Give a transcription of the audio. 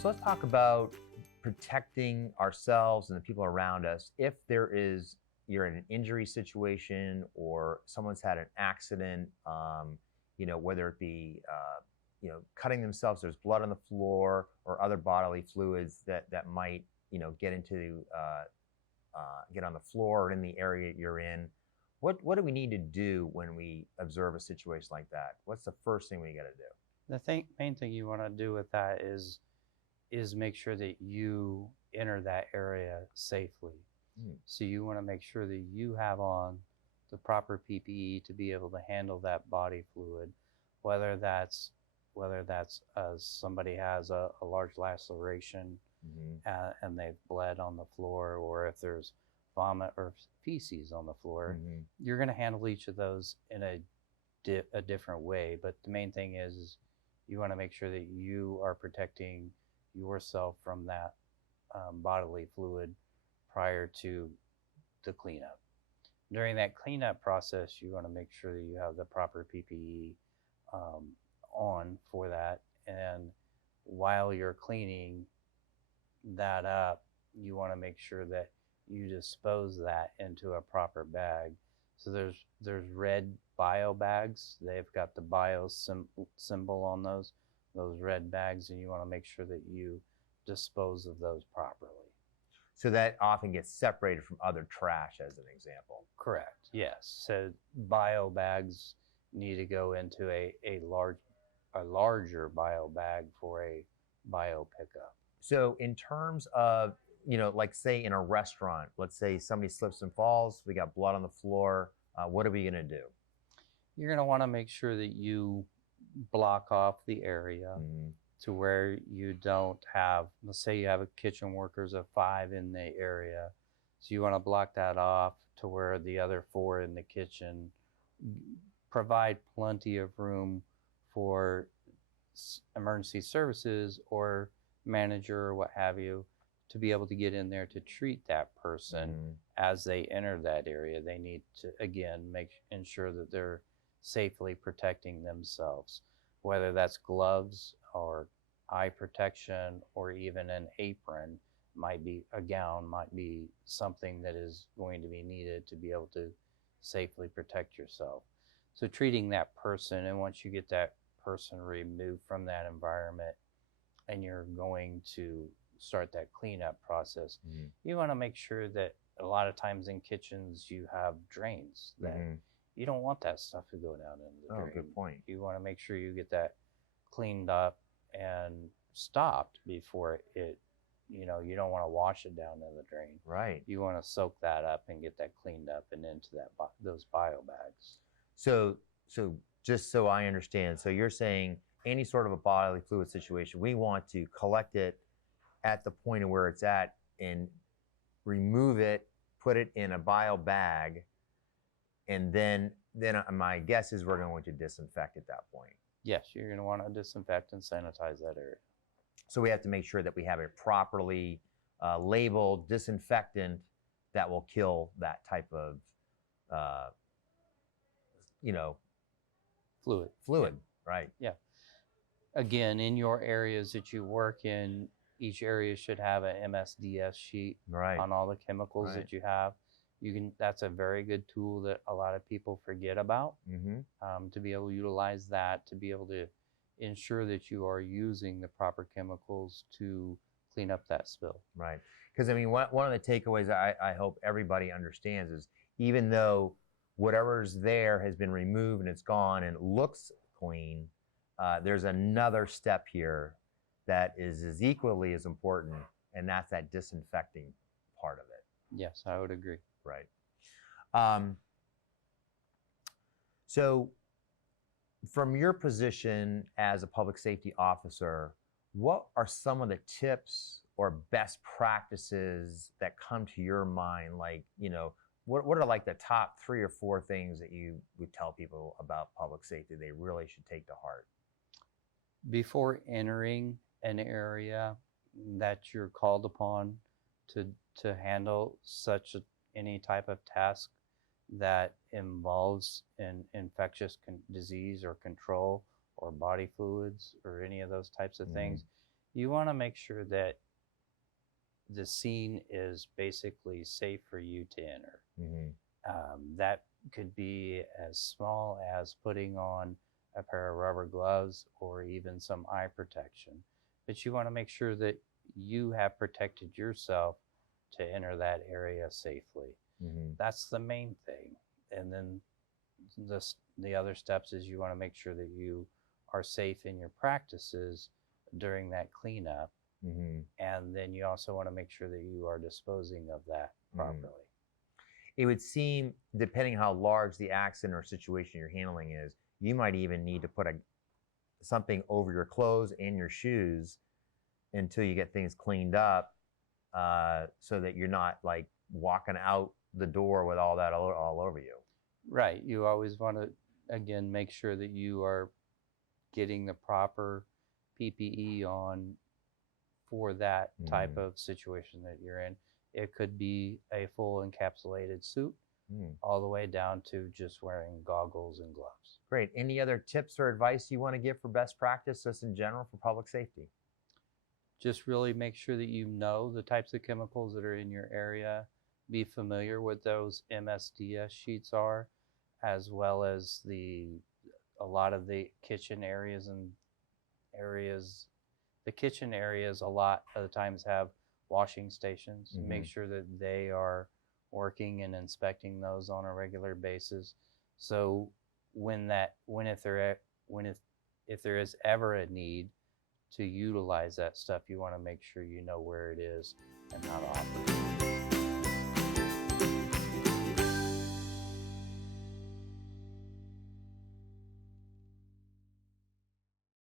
So let's talk about protecting ourselves and the people around us. If you're in an injury situation or someone's had an accident, whether it be, cutting themselves, there's blood on the floor or other bodily fluids that might, get get on the floor or in the area you're in. What do we need to do when we observe a situation like that? What's the first thing we got to do? The main thing you want to do with that is make sure that you enter that area safely. So you want to make sure that you have on the proper PPE to be able to handle that body fluid, whether that's somebody has a large laceration and they've bled on the floor, or if there's vomit or feces on the floor. You're going to handle each of those in a different way. But the main thing is you want to make sure that you are protecting yourself from that bodily fluid prior to the cleanup. During that cleanup process, you want to make sure that you have the proper PPE on for that. And while you're cleaning that up, you want to make sure that you dispose that into a proper bag. So there's red bio bags. They've got the bio symbol on those red bags, and you want to make sure that you dispose of those properly. So that often gets separated from other trash, as an example. Correct. Yes. So bio bags need to go into a larger bio bag for a bio pickup. So in terms of, like say in a restaurant, let's say somebody slips and falls, we got blood on the floor. What are we going to do? You're going to want to make sure that you block off the area to where you don't have, let's say you have a kitchen workers of 5 in the area. So you want to block that off to where the other 4 in the kitchen, provide plenty of room for emergency services or manager or what have you to be able to get in there to treat that person as they enter that area. They need to, again, ensure that they're safely protecting themselves, whether that's gloves or eye protection or even an apron. Might be a gown, might be something that is going to be needed to be able to safely protect yourself. So treating that person, and once you get that person removed from that environment and you're going to start that cleanup process, you want to make sure that a lot of times in kitchens you have drains that you don't want that stuff to go down into the drain. Good point. You want to make sure you get that cleaned up and stopped before it, you don't want to wash it down in the drain. Right. You want to soak that up and get that cleaned up and into those bio bags. So just so I understand, so you're saying any sort of a bodily fluid situation, we want to collect it at the point of where it's at and remove it, put it in a bio bag, and then my guess is we're going to disinfect at that point. Yes, you're going to want to disinfect and sanitize that area. So we have to make sure that we have a properly labeled disinfectant that will kill that type of, fluid. Yeah. Right. Yeah. Again, in your areas that you work in, each area should have an MSDS sheet on all the chemicals that you have. That's a very good tool that a lot of people forget about, to be able to utilize that, to be able to ensure that you are using the proper chemicals to clean up that spill. Right. Because one of the takeaways I hope everybody understands is, even though whatever's there has been removed and it's gone and it looks clean, there's another step here that is as equally as important, and that's that disinfecting part of it. Yes, I would agree. Right. So from your position as a public safety officer, what are some of the tips or best practices that come to your mind? Like, what are like the top 3 or 4 things that you would tell people about public safety they really should take to heart? Before entering an area that you're called upon to handle any type of task that involves an infectious disease or control or body fluids or any of those types of things, You want to make sure that the scene is basically safe for you to enter. Mm-hmm. That could be as small as putting on a pair of rubber gloves or even some eye protection. But you want to make sure that you have protected yourself to enter that area safely. Mm-hmm. That's the main thing. And then the other steps is you want to make sure that you are safe in your practices during that cleanup. Mm-hmm. And then you also want to make sure that you are disposing of that properly. It would seem, depending how large the accident or situation you're handling is, you might even need to put something over your clothes and your shoes until you get things cleaned up, so that you're not like walking out the door with all that all over you. Right. You always want to, again, make sure that you are getting the proper PPE on for that type of situation that you're in. It could be a full encapsulated suit, all the way down to just wearing goggles and gloves. Great. Any other tips or advice you want to give for best practice just in general for public safety? Just really make sure that you know the types of chemicals that are in your area. Be familiar with those MSDS sheets are, as well as a lot of the kitchen areas and areas. The kitchen areas a lot of the times have washing stations. Make sure that they are working and inspecting those on a regular basis. So if there is ever a need to utilize that stuff, you want to make sure you know where it is and how to operate.